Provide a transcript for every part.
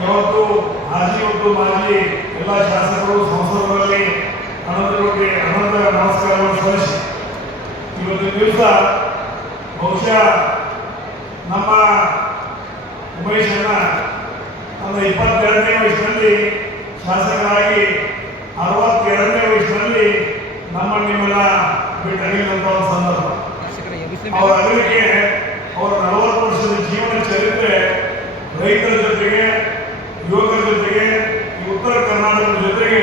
ಯಾವತ್ತು ಮಾಜಿ ಮತ್ತು ಮಾಜಿ ಎಲ್ಲ ಶಾಸಕರು, ಸಂಸದರಲ್ಲಿ ಅನಂತರಿಗೆ ಅನಂತ ನಮಸ್ಕಾರವನ್ನು ಸಲ್ಲಿಸಿ. ಇವತ್ತಿನ ದಿವಸ ಬಹುಶಃ ನಮ್ಮ ಉಮೇಶ್ ಅಣ್ಣ ತನ್ನ ಇಪ್ಪತ್ತೆರಡನೇ ವಯಸ್ಸಿನಲ್ಲಿ ಶಾಸಕರಾಗಿ ಅರವತ್ತೆರಡನೇ ವಯಸ್ಸಿನಲ್ಲಿ ನಮ್ಮ ನಿಮ್ಮೆಲ್ಲ ಬಿಟ್ಟು ಅಗಲಿದಂಥ ಒಂದು ಸಂದರ್ಭ ಅವರ ಅಗಲಿಕೆ ಅವರ ನಲವತ್ತು ವರ್ಷದ ಜೀವನ ಚರಿತ್ರೆ ರೈತರ ಜೊತೆಗೆ ಯುವಕರ ಜೊತೆಗೆ ಈ ಉತ್ತರ ಕರ್ನಾಟಕದ ಜೊತೆಗೆ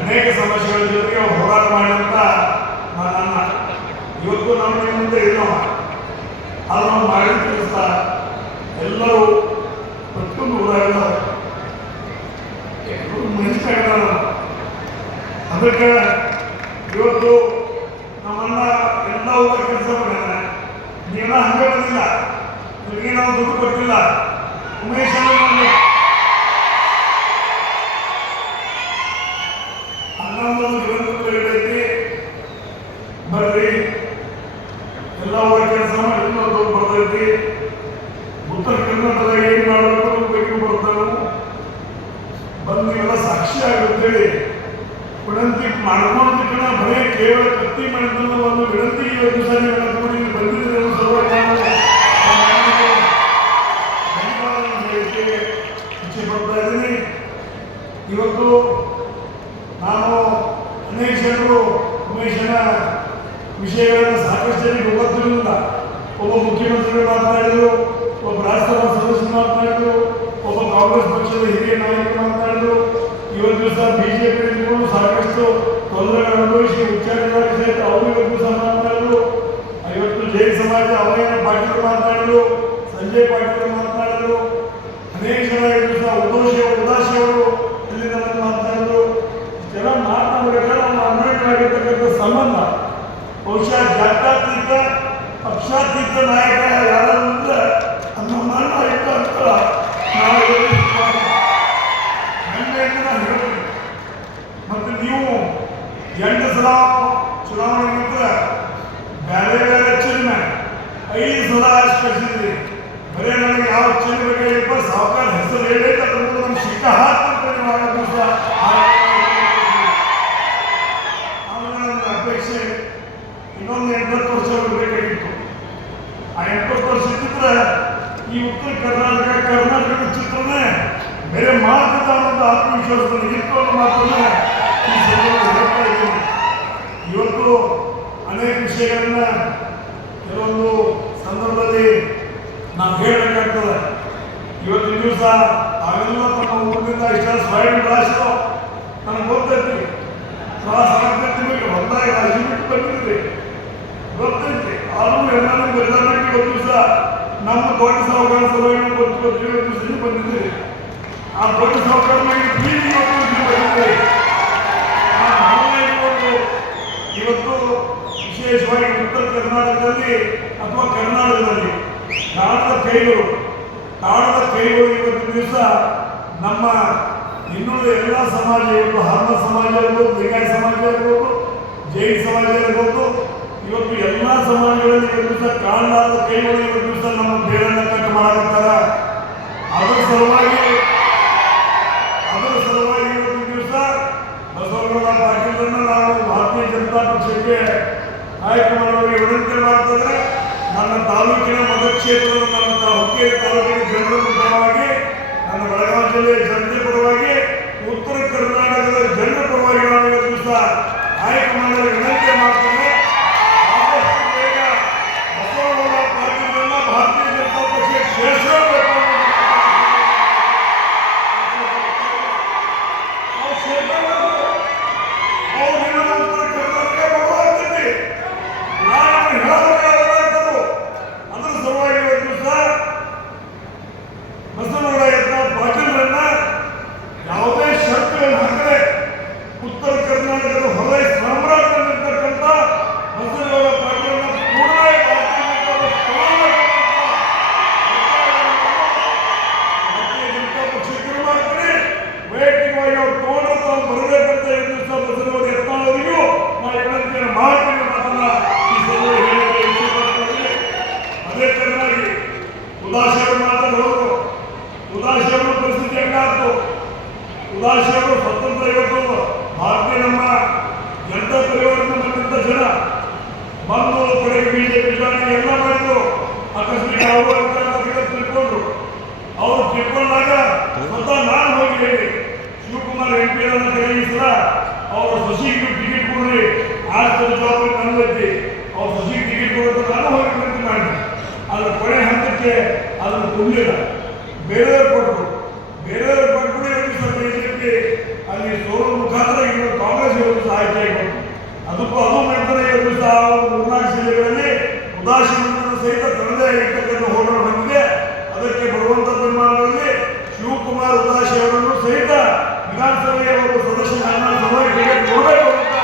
ಅನೇಕ ಸಮಸ್ಯೆಗಳ ಜೊತೆಗೆ ಅವರು ಹೋರಾಟ ಮಾಡಿದಂಥ ನನ್ನ ಇವತ್ತು ನಮ್ಮ ನಿಮ್ಮ ಮುಂದೆ ಇಲ್ಲವ ಅದು ನಾವು ಮಾಡಿದ ಕೆಲಸ ಎಲ್ಲರೂ ಪ್ರತಿಯೊಂದು ಊರಾಗಿದ್ದಾರೆ ಎಲ್ಲರೂ ಮನುಷ್ಯರಾಗಿದ್ದಾರೆ ಅದಕ್ಕೆ ಇವತ್ತು ನಮ್ಮನ್ನ ಎಲ್ಲ ಊರ ಕೆಲಸ ಮಾಡ್ಯಾರ ನೀನ ಹಂಗೆ ಬಂದಿಲ್ಲ ನಿಮಗೆ ನಾವು ದುಡ್ಡು ಕೊಟ್ಟಿಲ್ಲ. ಉಮೇಶ್ ಹನ್ನೊಂದು ಗ್ರಂಥಗಳೈತಿ ಬರ್ರಿ. ಎಲ್ಲ ಊರ ಕೆಲಸ ಮಾಡಿ ಇನ್ನೊಂದು ಬರ್ತೈತಿ ಉತ್ತರ ಕರ್ನಾಟಕದಾಗ ಏನು ಮಾಡಬೇಕು ಬೇಕು ಬರ್ತಾನು ಬಂದು ಎಲ್ಲ ಸಾಕ್ಷಿ ಆಗುತ್ತೇಳಿ ವಿನಂತಿ ಮಾಡ್ಕೊಂಡಿದ್ದನ್ನ ಬರೀ ಕೇವಲ ಕತ್ತಿ ಮಾಡಿದ್ದನ್ನ ಒಂದು ವಿನಂತಿ ಇವತ್ತು ಪಡ್ತಾ ಇದ್ದೀನಿ. ಇವತ್ತು ನಾನು ಅನೇಕ ಜನರು ಉಮೇಶನ ವಿಷಯಗಳನ್ನು ಸಾಕಷ್ಟು ಜನರಿಗೆ ಗೊತ್ತಿರಲಿಲ್ಲ ಒಬ್ಬ ಮುಖ್ಯಮಂತ್ರಿಗಳು ಮಾತನಾಡಿದರು ಒಬ್ಬ ರಾಜ್ಯಸಭಾ ಸದಸ್ಯರು ಮಾತನಾಡಿದರು ಒಬ್ಬ ಕಾಂಗ್ರೆಸ್ ಪಕ್ಷದ ಹಿರಿಯ ನಾಯಕರು ಇವತ್ತು ದಿವಸ ಬಿಜೆಪಿ ನಿಂತ್ಕೊಂಡು ಸಾಕಷ್ಟು ತೊಂದರೆಗಳು ಅನುಭವಿಸಿ ಉಚ್ಚಾರಣೆ ಸಹಿತ ಅವರು ಇವತ್ತು ಸಹ ಮಾತನಾಡಿದರು ಇವತ್ತು ಜೈನ್ ಸಮಾಜ ಅವರೇನ ಪಾಟೀಲ್ ಮಾತನಾಡಿದರು ಸಂಜಯ್ ಪಾಟೀಲ್ ಮಾತನಾಡಿದರು ಅನೇಕ ಜನ ಇವತ್ತು ದಿವಸ ಉದೋಷ ಉದಾಸಿ ಅವರು ಇಲ್ಲಿಂದ ಬಂದು ಮಾತನಾಡಿದರು ಇಷ್ಟೆಲ್ಲ ಮಾತನಾಡಬೇಕಾದ್ರೆ ನಮ್ಮ ಅನ್ವಯವಾಗಿರ್ತಕ್ಕಂಥ ಸಂಬಂಧ, ಬಹುಶಃ ಜಾತ್ಯಾತೀತ, ಪಕ್ಷಾತೀತ ನಾಯಕ ಯಾರು ನಮ್ಮ ಮರಣ ಇತ್ತು ಅಂತ ನಾವು ಮತ್ತು ನೀವು ಎಂಟು ಸಲ ಚುನಾವಣೆ ನಂತರ ಬೇರೆ ಬೇರೆ ಚಿಹ್ನೆ ಐದು ಸಲ ಸ್ಪರ್ಶಿಸಿದ್ರಿ ಬರೀ ನನಗೆ ಯಾವ ಚಿಹ್ನೆ ಬೇಕಾಗಿಪ್ಪ ಸಾವುಕಾರ ಹೆಸರು ಹೇಳಿ ಅದನ್ನು ನಮ್ಮ ಶಿಕ್ಕ ಹಾಕ್ತಾರೆ ನೀವು ಆಗ ದಿವಸ ಆಮೇಲೆ ನನ್ನ ಅಪೇಕ್ಷೆ ಇನ್ನೊಂದು ಎಂಟತ್ತು ವರ್ಷ ಬೇಕಾಗಿತ್ತು ಆ ಎಂಟತ್ತು ವರ್ಷ ಇದ್ದಿದ್ರೆ ಈ ಉತ್ತರ ಕರ್ನಾಟಕ ಕರ್ನಾಟಕದ ಚಿತ್ರನೇ ಬೇರೆ ಮಾತದ ಒಂದು ಆತ್ಮವಿಶ್ವಾಸದಲ್ಲಿ ಇತ್ತು ಅನ್ನೋ ಮಾತನ್ನ ಈ ಸಂದರ್ಭದಲ್ಲಿ ಹೇಳ್ತಾ ಇದ್ದೀನಿ ಇವತ್ತು ಅನೇಕ ವಿಷಯಗಳನ್ನ ಕೆಲವೊಂದು ಸಂದರ್ಭದಲ್ಲಿ ನಾವು ಹೇಳಬೇಕಾಗ್ತದೆ ಇವತ್ತಿನ ದಿವಸ ಅವೆಲ್ಲ ತಮ್ಮ ಊರಿನಿಂದ ಇಷ್ಟ ಸ್ವಯಂ ಭಾಷೆ ನನಗೆ ಗೊತ್ತೈತಿ ತ್ರಾಸ ಆಗ್ತೈತಿ ನಿಮಗೆ ಬಿಟ್ಟು ಬಂದಿದ್ರಿ ಗೊತ್ತೈತಿ ಆದರೂ ಎಲ್ಲರೂ ಬೆಳೆದಾಗಿ ಒಂದು ದಿವಸ ನಮ್ಮ ದೊಡ್ಡ ಸಾಹುಕಾರ ಸಲುವಾಗಿ ಗೊತ್ತು ಗೊತ್ತು ಇವತ್ತು ದಿವಸ ಇಲ್ಲಿ ಬಂದಿದ್ದೀರಿ ಆ ದೊಡ್ಡ ಇಟ್ಕೊಂಡು ಇವತ್ತು ವಿಶೇಷವಾಗಿ ಉತ್ತರ ಕರ್ನಾಟಕದಲ್ಲಿ ಅಥವಾ ಕರ್ನಾಟಕದಲ್ಲಿ ಕಾಣದ ಕೈಗಳು ಕಾಣದ ಕೈಗಳು ಇವತ್ತಿನ ದಿವಸ ನಮ್ಮ ಇನ್ನುಳಿದ ಎಲ್ಲ ಸಮಾಜ ಇವತ್ತು ಹರ್ಮ ಸಮಾಜ ಇರ್ಬೋದು ಲಿಂಗಾಯ ಸಮಾಜ ಇರ್ಬೋದು, ಜೈನ ಸಮಾಜ ಇರ್ಬೋದು, ಇವತ್ತು ಎಲ್ಲ ಸಮಾಜಗಳಲ್ಲಿ ಇವತ್ತು ದಿವಸ ಕಾಣಲಾದ ಕೈಗಳು ಇವತ್ತು ದಿವಸ ನಮ್ಮ ಬೇರನ್ನ ಕಟ್ ಮಾಡಕತ್ತಾರ. ಅದರ ಸಲುವಾಗಿ ಅದರ ಸಲುವಾಗಿ ಇವತ್ತು ದಿವಸ ಬಸವಗೌಡ ಪಾಟೀಲನ್ನು ನಾವು ಭಾರತೀಯ ಜನತಾ ಪಕ್ಷಕ್ಕೆ ಆಯ್ಕೆ ಮಾಡುವವರಿಗೆ ವಿನಂತಿ ಮಾಡ್ತಂದ್ರೆ ನನ್ನ ತಾಲೂಕಿನ ಮತಕ್ಷೇತ್ರದ ನನ್ನ ಹುಕ್ಕೇರಿ ತಾಲೂಕಿನ ಜನರ ಪರವಾಗಿ, ನನ್ನ ಬೆಳಗಾವಿ ಜಿಲ್ಲೆಯ ಜನತೆ ಪರವಾಗಿ, ಉತ್ತರ ಕರ್ನಾಟಕದ ಜನರ ಪರವಾಗಿ ನಾನು ಇವತ್ತು ಆಯ್ಕೆ ಮಾಡಲು ವಿನಂತಿ ಮಾಡ್ತೇನೆ ಕಡೆಗೆ ಬಿಜೆಪಿ ಎಲ್ಲ ಮಾಡಿದ್ರು ಅಕಸ್ಮಾತ್ ಅಧಿಕಾರ ತಿಳ್ಕೊಂಡ್ರು. ಅವರು ತಿಳ್ಕೊಂಡಾಗ ಸ್ವತಃ ನಾನು ಹೋಗಿ ಹೇಳಿ ಶಿವಕುಮಾರ್ ಎಂ. ಪಿ. ಅವರನ್ನ ಅವ್ರ ಸೊಸಿಗೆ ಟಿಕೆಟ್ ಕೊಡ್ರಿ. ಕೊಡೋದು ನಾನು ಕೊನೆ ಹಂತಕ್ಕೆ ಅದನ್ನು ಕೊಡಲಿಲ್ಲ. ಬೇರೆಯವ್ರು ಕೊಟ್ಟರು ಬೇರೆಯವ್ರು ಕೊಟ್ಬಿಡಿ ಬಿಜೆಪಿ ಅಲ್ಲಿ ಮುಖಾಂತರ ಇವರು ಕಾಂಗ್ರೆಸ್ ಇವತ್ತು ಸಹಾಯಕ ಬಂತು ಅದಕ್ಕೂ ಅದು ಮಾಡ್ತಾರೆ ಇವತ್ತು ಮೂರ್ನಾಲ್ಕು ಜಿಲ್ಲೆಗಳಲ್ಲಿ ಉದಾಸೀನ ಸಹಿತ ತನ್ನದೇ ಇರ್ತಕ್ಕಂಥ ಹೋರಾಟ ಬಂದಿದೆ ಅದಕ್ಕೆ ಬರುವಂತ ತೀರ್ಮಾನಗಳಲ್ಲಿ ಶಿವಕುಮಾರ್ ಉದಾಸಿ ಅವರನ್ನು ಸಹಿತ ವಿಧಾನಸಭೆಯ ಒಂದು ಸದಸ್ಯರನ್ನ ಸಭೆಗೆ ಕೊಡಬೇಕು ಅಂತ.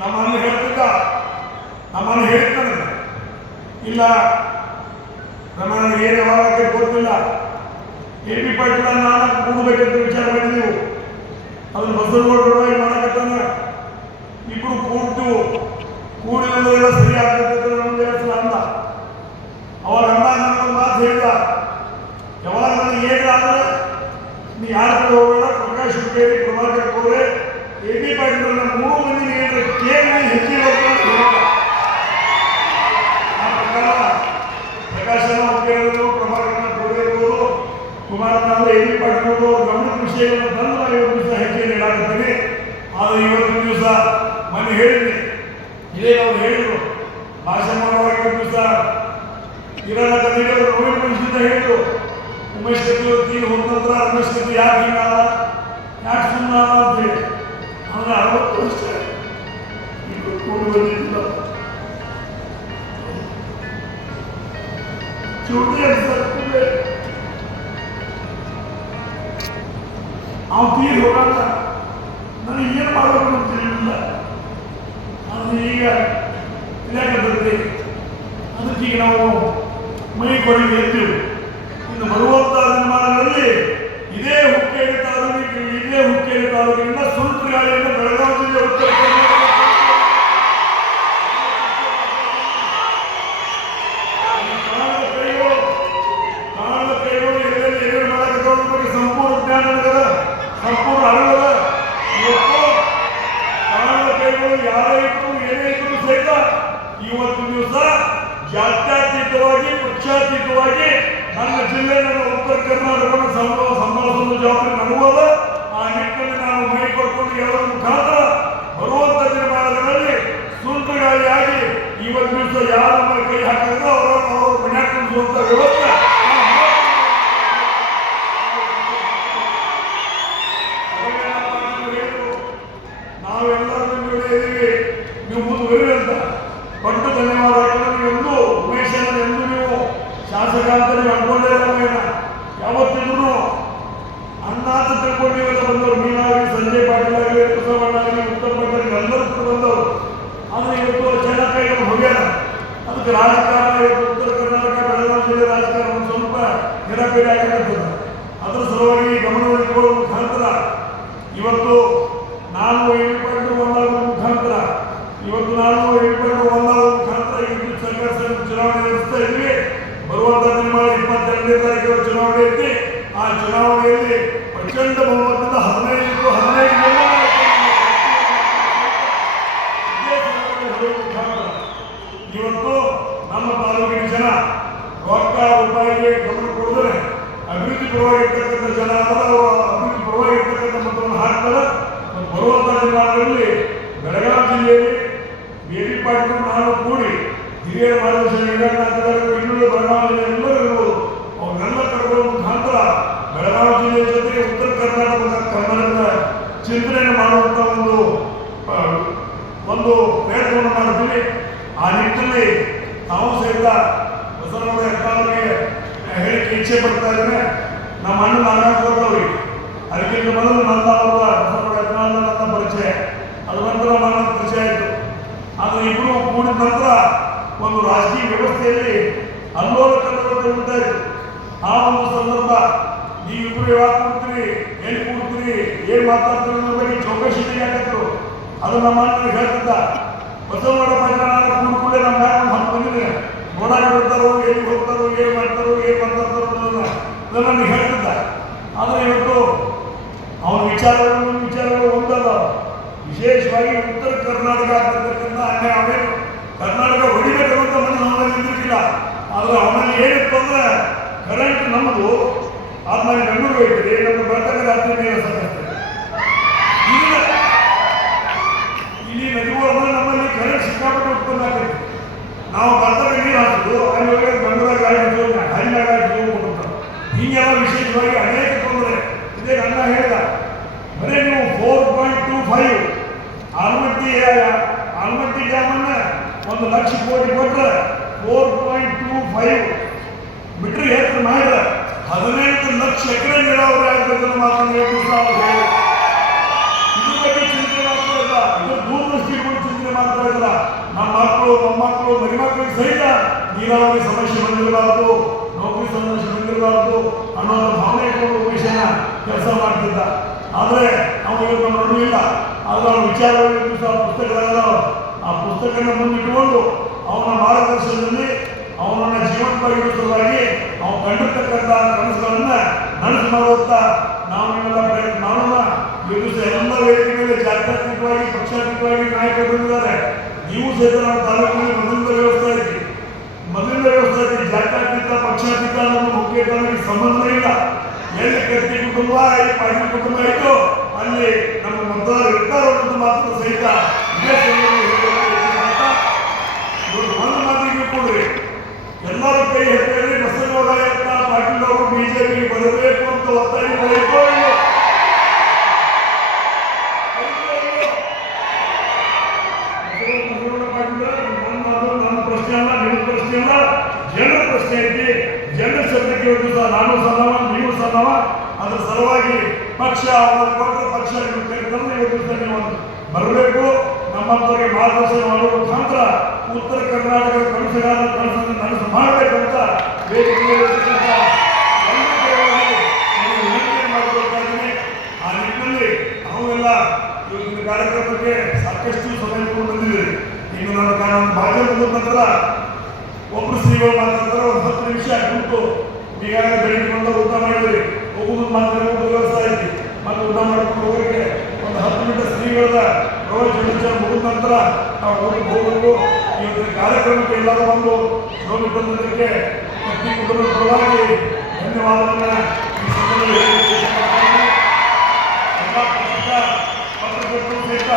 ನಮ್ಮನ್ನು ಹೇಳ್ತಿದ್ದ ನಮ್ಮನ್ನು ಹೇಳ್ತಾನೆ ಇಲ್ಲ ನಮ್ಮನ್ನು ಏನು ಯಾವಾಗಕ್ಕೆ ಗೊತ್ತಿಲ್ಲ ಚೂಟಿ ಅನ್ಸತ್ತೆ ಅವ್ನು ತೀರ್ ಹೋಗಲ್ಲ ನನಗೆ ಏನು ಮಾಡಬೇಕು ಅಂತ ತಿಳಿದಿಲ್ಲ ಅದು ಈಗ ಅದಕ್ಕೆ ಈಗ ನಾವು ಮೈ ಕೊಡಲಿ ಎದ್ದೇವೆ ಇನ್ನು ಬರುವಂತ ದಿನಮಾನಗಳಲ್ಲಿ ಇದೇ ಹುಕ್ಕೇರಿ ತಾಲೂಕಿಗೆ ಇದೇ ಹುಕ್ಕೇರಿ ತಾಲೂಕಿನಿಂದ ಸುಂಟ್ರ ಗಾಳಿಯನ್ನು ಬೆಳಗಾವಿ ಜಿಲ್ಲೆ ಉತ್ತರ ಕರ್ನಾಟಕ ಕಾಣದ ಕೈಗಳು ಕಾಣದ ಕೈಗಳು ಎಲ್ಲೆಲ್ಲಿ ಏನೇನು ಮಾಡಕ್ಕೆ ಬಗ್ಗೆ ಸಂಪೂರ್ಣ ಜ್ಞಾನ ನಡೆದ ಸಂಪೂರ್ಣ ಅರಿವದ ಇವತ್ತು ಕಾಣದ ಕೈಗಳು ಯಾರೇ ಇದ್ರು ಏನೇ ಇದ್ರು ಸಹಿತ ಇವತ್ತು ದಿವಸ ಜಾತ್ಯತೀತವಾಗಿ ಪಕ್ಷಾತೀತವಾಗಿ ನನ್ನ ಉತ್ತರ ಕರ್ನಾಟಕವನ್ನು ಸಂಭವ ಸಂಭಾಳಿಸುವ ಜವಾಬ್ದಾರಿ ನನಗದ ಆ ನಿಟ್ಟಿನಲ್ಲಿ ನಾನು ಮೈ ಕೊಡ್ಕೊಂಡು ಹೇಳೋದ್ರ ಮುಖಾಂತರ ಬರುವಂತ ದಿನಮಾನಗಳಲ್ಲಿ ಇವತ್ತು ದಿವಸ ಯಾರ ಕೈ ಹಾಕಿದ್ರೆ ಅವರನ್ನು ಅವರು ಕುಂದಿಸುವಂತ ವ್ಯವಸ್ಥೆ ನಾವು ಮಾಡ್ತೀವಿ. ನಾವೆಲ್ಲರೂ ನಿಮ್ಮ ಜೊತೆ ಇದ್ದೀವಿ ನೀವು ಮುಂದುವರಿ ಅಂತ ದೊಡ್ಡ ಧನ್ಯವಾದ ಯಾಕಂದ್ರೆ ಎಂದು ಉಮೇಶನ ಎಂದು ನೀವು ಶಾಸಕ ಅಂತ ನೀವು ಅನ್ಕೊಂಡೇ ಇಲ್ಲ ಯಾವತ್ತಿದ್ರು ಅಣ್ಣ ಅಂತ ತಿಳ್ಕೊಂಡು ನೀವೆಲ್ಲ ಬಂದವರು ನೀನಾಗಲಿ ಸಂಜಯ್ ಪಾಟೀಲ್ ಆಗಲಿ ಬಸವಣ್ಣಾಗಲಿ ಉತ್ತರ ಪಾಟೀಲ್ ಎಲ್ಲರೂ ಕೂಡ ಬಂದವರು ಆದರೆ ಇವತ್ತು ಚೆನ್ನಾಗಿ ಹೋಗ್ಯಾರ ಅದಕ್ಕೆ ರಾಜಕಾರಣ ಇವತ್ತು ಉತ್ತರ ಕರ್ನಾಟಕ ಬೆಳಗಾವಿ ಜಿಲ್ಲೆ ರಾಜಕಾರಣ ಒಂದು ಸ್ವಲ್ಪ ಹೆರಪೇರಿ ಆಗಿರ್ತದೆ ಅದರ ಸಲುವಾಗಿ ಗಮನವಿಟ್ಟುಕೊಳ್ಳುವ ಮುಖಾಂತರ ಇವತ್ತು ನಾನು ಹೇಳ್ಕೊಂಡು ಒಂದಾಗುವ ಮುಖಾಂತರ ಇವತ್ತು ನಾನು ಹೇಳ್ಕೊಂಡು ಒಂದಾಗುವ ಮುಖಾಂತರ ಈ ವಿದ್ಯುತ್ ಸಂಘರ್ಷ ಸಮಿತಿ ಚುನಾವಣೆ ನಡೆಸ್ತಾ ಇದ್ವಿ ಬರುವಂತ ದಿನಮಾನ ಇಪ್ಪತ್ತೆರಡನೇ ತಾರೀಕಿನ ಚುನಾವಣೆ ಐತಿ ಆ ಚುನಾವಣೆಯಲ್ಲಿ ಪ್ರಚಂಡ ಬಹುಮತದಿಂದ ಹದಿನೈದು ಹದಿನೈದು ಜನ ಇದೇ ಸಂದರ್ಭದಲ್ಲಿ ಹೇಳುವ ಮುಖಾಂತರ ಇವತ್ತು ನಮ್ಮ ತಾಲೂಕಿನ ಜನ ರೊಕ್ಕ ರೂಪಾಯಿಗೆ ಗಮನ ಕೊಡಿದ್ರೆ ಅಭಿವೃದ್ಧಿ ಪರವಾಗಿರ್ತಕ್ಕಂಥ ಜನ ಅದರ ಅಭಿವೃದ್ಧಿ ಪರವಾಗಿರ್ತಕ್ಕಂಥ ಮತವನ್ನು ಹಾಕ್ತಾರೆ ಮತ್ತು ಬರುವಂಥ ದಿನಗಳಲ್ಲಿ ಬೆಳಗಾವಿ ಜಿಲ್ಲೆಯಲ್ಲಿ ಬೇಬಿ ಪಾಟೀಲ್ ನಾನು ಕೂಡಿ ಹಿರಿಯರ ಮಾರ್ಗದರ್ಶನ ಈಗಾಗಲೇ ಇನ್ನೂರು ಬೆಳಗಾವಿ ಜಿಲ್ಲೆ ಎಲ್ಲರೂ ಇರ್ಬೋದು ಅವನ್ನೆಲ್ಲ ಕರ್ಕೊಳ್ಳೋ ಮುಖಾಂತರ ಬೆಳಗಾವಿ ಜಿಲ್ಲೆಯ ಜೊತೆಗೆ ಉತ್ತರ ಕರ್ನಾಟಕದ ಕರ್ನಾಟಕದ ಚಿಂತನೆ ಮಾಡುವಂಥ ಒಂದು ಆ, ಒಂದು ಪ್ರಯತ್ನವನ್ನು ಮಾಡ್ತೀವಿ ಆ ನಿಟ್ಟಿನಲ್ಲಿ ನಾವು ಸಹಿತ ಬಸವನಗೌಡ ಹೆಬ್ಬಾಳರಿಗೆ ಹೇಳಿಕೆ ಇದ್ರೆ. ನಮ್ಮ ಅಣ್ಣ ನಾಗಾಡ್ಕೊಳ್ತವ್ರಿ ಅದಕ್ಕಿಂತ ಮೊದಲು ನನ್ನ ಅವರ ನನ್ನ ಪರಿಚಯ. ಅದು ನಂತರ ಪರಿಚಯ ಆಯಿತು. ಆದರೆ ಇಬ್ಬರು ಕೂಡಿದ ನಂತರ ಒಂದು ರಾಜಕೀಯ ವ್ಯವಸ್ಥೆಯಲ್ಲಿ ಅಲ್ಲೋಲ ಕಲ್ಲೋಲ ಉಂಟಾಯಿತು ಆ ಒಂದು ಸಂದರ್ಭ ನೀವಿಬ್ಬರು ಯಾವಾಗ ಕೂಡ್ತೀರಿ, ಎಲ್ಲಿ ಕೂಡ್ತೀರಿ, ಏನು ಮಾತಾಡ್ತೀರಿ ಅನ್ನೋ ಬಗ್ಗೆ ಚೌಕಶಿ ಆಗಿತ್ತು ಅದು ನಮ್ಮ ಅಣ್ಣನಿಗೆ ಹೇಳ್ತಿದ್ದ. ಬಸವನಗೌಡ ಪಾಟೀಲ ಕೂಡ್ಕೊಳ್ಳೆ ನಮ್ಮ ಹತ್ತು ಬಂದಿದೆ ನೋಡಾಕ ಬರ್ತಾರೋ ಎಲ್ಲಿ ಹೋಗ್ತಾರೋ ಏನ್ ಮಾಡ್ತಾರೋ ಏನ್ ಮಾತಾಡ್ತಾರೋ ಅನ್ನೋದನ್ನ ನನಗೆ ಹೇಳ್ತಿದ್ದ ಆದರೆ ಇವತ್ತು ಅವನ ವಿಚಾರಗಳು ನಮ್ಮ ವಿಚಾರಗಳು ಒಂದಲ್ಲ ವಿಶೇಷವಾಗಿ ಉತ್ತರ ಕರ್ನಾಟಕ ಆಗ್ತಿರ್ತಕ್ಕಂಥ ಅನ್ಯಾಯ ಅವೇನು ಕರ್ನಾಟಕ ಹೊಡಿಬೇಕು ಅಂತ ಮನಸ್ಸು ಅವನಲ್ಲಿ ಇದ್ದಿರ್ಲಿಲ್ಲ ಆದರೆ ಅವನಲ್ಲಿ ಏನಿತ್ತು ಅಂದ್ರೆ ಕರೆಂಟ್ ನಮ್ಮದು ಆದ್ಮೇಲೆ ಬೆಂಗಳೂರು ಹೋಗ್ತದೆ ನಮ್ಮ ಬರ್ತಕ್ಕಂಥ ರಾತ್ರಿ ನೀರು ಸಮಸ್ಯೆ ಈಗ ಇಲ್ಲಿ ನದಿಗಳು ನಮ್ಮಲ್ಲಿ ಕರೆಂಟ್ ಸಿಕ್ಕಾಪಟ್ಟೆ ಉತ್ಪನ್ನ ಆಗ್ತದೆ ನಾವು ಬರ್ದಾಗ ನೀರು ಹಾಕಿದ್ದು, ಅಲ್ಲಿ ಹೋಗಿ ಬೆಂಗಳೂರಾಗ ಆಗಿದ್ದು ಹಚ್ಚೋದು ಆಗಿದ್ದು ಹೀಗೆಲ್ಲ ವಿಶೇಷವಾಗಿ ಅನೇಕ ತೊಂದರೆ. ಇದೇ ನನ್ನ ಹೇಳಿದ, ಬರೀ ನೀವು four point two five Almatti Almatti ಡ್ಯಾಮನ್ನ ಒಂದು ಲಕ್ಷ ಕೋಟಿ ಕೊಟ್ಟರೆ ಫೋರ್ ಪಾಯಿಂಟ್ ಟೂ ಫೈವ್ ಬಿಟ್ಟರೆ ಹೆಚ್ಚು ಮಾಡಿದ್ರೆ ಹದಿನೆಂಟು ಲಕ್ಷ ಎಕರೆ ನೀರಾವರಿ ಆಗ್ತದೆ ಮಾತನ್ನು ನಾವು ಹೇಳಿದ್ವಿ. ಇದ್ರ ಬಗ್ಗೆ ಚಿಂತೆ ಮಾಡ್ತಾ ಇಲ್ಲ. ಇದ್ರ ದೂರದೃಷ್ಟಿಗಳು ಚಿಂತೆ ಮಾಡ್ತಾ ಇಲ್ಲ. ನಮ್ಮ ಮಕ್ಕಳು ಮೊಮ್ಮಕ್ಕಳು ಮರಿಮಕ್ಕಳಿಗೆ ಸಹಿತ ನೀರಾವರಿ ಸಮಸ್ಯೆ ಬಂದಿರಬಾರ್ದು, ನೌಕರಿ ಸಮಸ್ಯೆ ಬಂದಿರಬಾರ್ದು ಅನ್ನೋ ಒಂದು ಭಾವನೆ ಇಟ್ಕೊಂಡು ಉಮೇಶನ ಕೆಲಸ ಮಾಡ್ತಿದ್ದ. ಆದರೆ ಅವನು ಇವತ್ತು ನಡುವೆ ಇಲ್ಲ. ಆದರೆ ಅವನ ವಿಚಾರಗಳು ಪುಸ್ತಕಗಳಲ್ಲ ಆ ಪುಸ್ತಕನ ಮುಂದಿಟ್ಟುಕೊಂಡು ಅವನ ಮಾರ್ಗದರ್ಶನದಲ್ಲಿ ಅವನನ್ನ ಸಲುವಾಗಿ ಅವನು ಕಂಡಿರ್ತಕ್ಕಂಥ ಕನಸುಗಳನ್ನ ನನಸು ಮಾಡುತ್ತಾ ನಾವು ನೀವೆಲ್ಲ ಪ್ರಯತ್ನ ಮಾಡೋಣ ಇವರು ಎಲ್ಲ ವೇದಿಕೆ ಮೇಲೆ ಜಾತ್ಯಾತೀತವಾಗಿ, ಪಕ್ಷಾತೀತವಾಗಿ ನಾಯಕರು ಬಂದಿದ್ದಾರೆ. ನೀವು ಸಹಿತ ನಮ್ಮ ತಾಲೂಕಿನಲ್ಲಿ ಮೊದಲಿಂದ ವ್ಯವಸ್ಥೆ ಐತಿ. ಮೊದಲಿಂದ ವ್ಯವಸ್ಥೆ ಐತಿ. ಜಾತ್ಯಾತೀತ, ಪಕ್ಷಾತೀತ ನಮ್ಮ ಮುಖ್ಯ ಕಾರಣಕ್ಕೆ ಸಂಬಂಧ ಇಲ್ಲ. ಎಲ್ಲಿ ಕತ್ತಿ ಕುಟುಂಬ, ಎಲ್ಲಿ ಪಾಟೀಲ್ ಕುಟುಂಬ ಇತ್ತು ಅಲ್ಲಿ ನಮ್ಮ ಮತದಾರರು ಇರ್ತಾರೋ ಅನ್ನೋದು ಮಾತ್ರ ಸಹಿತ ಇದೇ ಸಂದರ್ಭದಲ್ಲಿ ಹೇಳಬೇಕು ಅಂತ ಇವ್ರು ಒಂದು ಮಾತಿಗೆ ಕೊಡ್ರಿ ಎಲ್ಲರೂ ಕೈ ಎತ್ತೇಳಿ ಬಸವನಗೌಡ ಯತ್ನ ಪಾಟೀಲ್ ಅವರು ಬಿಜೆಪಿ ಬರಬೇಕು ಅಂತ ಒತ್ತಾಯ ಹೋಯ್ತೋ ಇಲ್ಲೋ? ಹೋಯ್ತೋ ಇಲ್ಲೋ? ಬಸವನಗೌಡ ಪಾಟೀಲ್ ನನ್ನ ಮಾತು ನನ್ನ ಪ್ರಶ್ನೆ ಅಲ್ಲ ನಿಮ್ಮ ಪ್ರಶ್ನೆ ಅಲ್ಲ ಜನರ ಪ್ರಶ್ನೆ ಐತಿ ಜನರ ಶಬ್ದಕ್ಕೆ ಒಂದು ಸಹ ನಾನು ಸಲ್ಲವ ನೀವು ಸಲ್ಲವ ಅದ್ರ ಸಲುವಾಗಿ ಪಕ್ಷ ಅವರ ಕೊಟ್ಟ ಪಕ್ಷ ನೀವು ಕರೆತಂದು ಇವತ್ತು ದಿವಸ ನೀವು ಬರಬೇಕು ನಮ್ಮಂತವರಿಗೆ ಮಾರ್ಗದರ್ಶನ ಮಾಡುವ ಮುಖಾಂತರ ಉತ್ತರ ಕರ್ನಾಟಕದ ಕನಸುಗಾರರ ಕನಸನ್ನು ನನಸು ಮಾಡಬೇಕಂತ ವೇದಿಕೆಯಲ್ಲಿರ್ತಕ್ಕಂಥ ವಿನಂತಿ ಮಾಡಿಕೊಳ್ತಾ ಇದ್ದೀನಿ. ಆ ನಿಟ್ಟಿನಲ್ಲಿ ನಾವೆಲ್ಲ ಇವತ್ತಿನ ಕಾರ್ಯಕ್ರಮಕ್ಕೆ ಸಾಕಷ್ಟು ಸಮಯ ಬಂದಿದ್ದೀರಿ ಇನ್ನು ನನ್ನ ಕಾರಣ ಬಂದ ನಂತರ ಒಬ್ಬರು ಶ್ರೀಗಳು ಮಾತಾಡ್ತಾರೆ ಒಂದು ಹತ್ತು ನಿಮಿಷ ಕುಂತು ಈಗಾಗಲೇ ಬೆಳಿಗ್ಗೆ ಬಂದ ಊಟ ಮಾಡಿದ್ರಿ ಹೋಗುದು ಮಾತ್ರ ವ್ಯವಸ್ಥೆ ಐತಿ ಮತ್ತೆ ಊಟ ಮಾಡ್ಕೊಂಡು ಹೋಗೋಕ್ಕೆ ಒಂದು ಹತ್ತು ನಿಮಿಷ ಶ್ರೀಗಳದ ಪ್ರವಚನ ಮುಗಿದ ನಂತರ ನಾವು ಊರಿಗೆ ಇವತ್ತಿನ ಕಾರ್ಯಕ್ರಮಕ್ಕೆ ಎಲ್ಲರೂ ಬಂದು ನೋಡಿ ಬಂದಿದ್ದಕ್ಕೆ ಪ್ರತಿ ಕುಟುಂಬದ ಪರವಾಗಿ ಧನ್ಯವಾದಗಳನ್ನು ಈ ಸಂದರ್ಭದಲ್ಲಿ. ಎಲ್ಲ ಪತ್ರಿಕ ಪತ್ರಕರ್ತರು ಸಹಿತ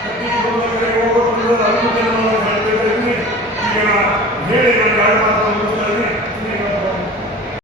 ಪ್ರತಿ ಕುಟುಂಬದ ಕಡೆಗೆ ಹೋಗಬೇಕು ಅನ್ನೋದು ಅಭಿವೃದ್ಧಿ ಹೇಳ್ತಾ ಇದ್ದೀನಿ ಈಗ ಹೇಳಿ ನಾನು